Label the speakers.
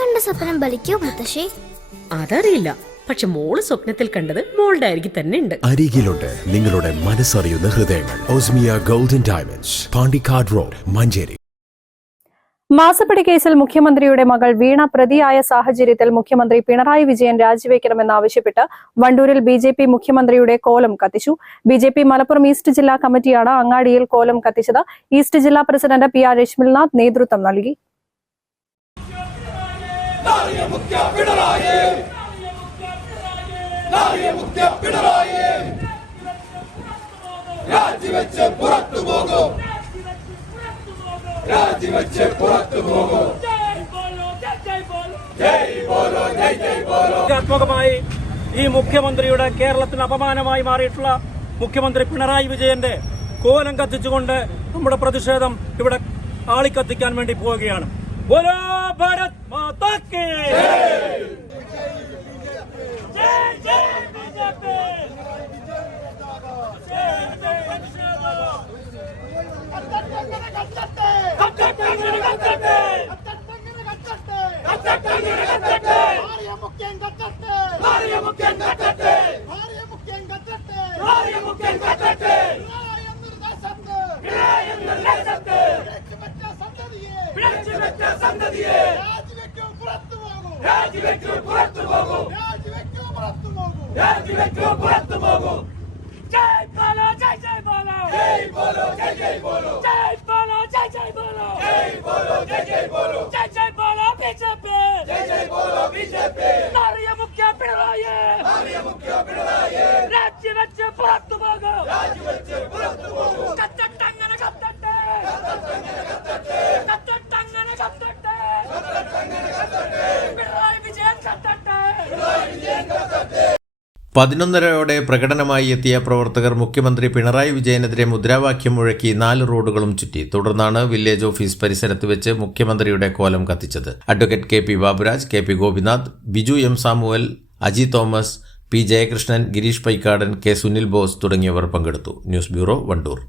Speaker 1: കണ്ട സ്വപ്നം ബലിക്കോ മുത്തശ്ശി?
Speaker 2: അതറിയില്ല. പക്ഷെ മോൾ സ്വപ്നത്തിൽ കണ്ടത് മോളുടെ അരികിൽ തന്നെ ഉണ്ട്.
Speaker 3: അരികിലുണ്ട് നിങ്ങളുടെ മനസ്സറിയുന്ന ഹൃദയങ്ങൾ. Osmia golden diamonds Pandikkad road Manjeri.
Speaker 4: മാസപ്പടി കേസിൽ മുഖ്യമന്ത്രിയുടെ മകൾ വീണ പ്രതിയായ സാഹചര്യത്തിൽ മുഖ്യമന്ത്രി പിണറായി വിജയൻ രാജിവെക്കണമെന്നാവശ്യപ്പെട്ട് വണ്ടൂരിൽ ബി ജെ പി മുഖ്യമന്ത്രിയുടെ കോലം കത്തിച്ചു. B J P Malappuram east ജില്ലാ കമ്മിറ്റിയാണ് അങ്ങാടിയിൽ കോലം കത്തിച്ചത്. ഈസ്റ്റ് ജില്ലാ പ്രസിഡന്റ് പി ആർ രശ്മിൽനാഥ് നേതൃത്വം നൽകി. ാത്മകമായി
Speaker 5: ഈ മുഖ്യമന്ത്രിയുടെ കേരളത്തിന് അപമാനമായി മാറിയിട്ടുള്ള മുഖ്യമന്ത്രി പിണറായി വിജയന്റെ കോലം കത്തിച്ചുകൊണ്ട് നമ്മുടെ പ്രതിഷേധം ഇവിടെ ആളിക്കത്തിക്കാൻ വേണ്ടി പോവുകയാണ്. ബോലോ ഭാരത് മാതാ കി ജയ് ജയ് ബിജെപി ജയ് ജയ് പ്രതിഷേധം കത്തട്ടെ കത്തട്ടെ ജയ് ബോലോ ജയ് ജയ് ബോലോ ജയ് ബോലോ ജയ് ജയ് ബോലോ ജയ് ബോലോ ജയ് ജയ് ബോലോ ജയ് ബോലോ ജയ് ജയ് ബോലോ ജയ് ജയ് ബോലോ ബിജെപി. ജയ് ജയ് ബോലോ ബിജെപി. നാറിയ മുഖ്യ പിണറായി. നാറിയ മുഖ്യ പിണറായി. രാജിവെച്ച് പുറത്തു പോകൂ രാജിവെച്ച് പുറത്തു പോകൂ കത്തട്ടങ്ങനെ കത്തട്ടെ കത്തട്ടങ്ങനെ കത്തട്ടെ പിണറായി വിജയൻ കത്തട്ടെ പിണറായി വിജയൻ കത്തട്ടെ
Speaker 6: പതിനൊന്നരയോടെ പ്രകടനമായി എത്തിയ പ്രവർത്തകർ മുഖ്യമന്ത്രി പിണറായി വിജയനെതിരെ മുദ്രാവാക്യം മുഴക്കി നാല് റോഡുകളും ചുറ്റി. തുടർന്നാണ് വില്ലേജ് ഓഫീസ് പരിസരത്ത് വെച്ച് മുഖ്യമന്ത്രിയുടെ കോലം കത്തിച്ചത്. Advocate K P Baburaj K P Gopinath Biju M Samuel Aji Thomas P Jayakrishnan Girish Paikkadan K Sunil Bose തുടങ്ങിയവർ പങ്കെടുത്തു. News bureau Wandoor.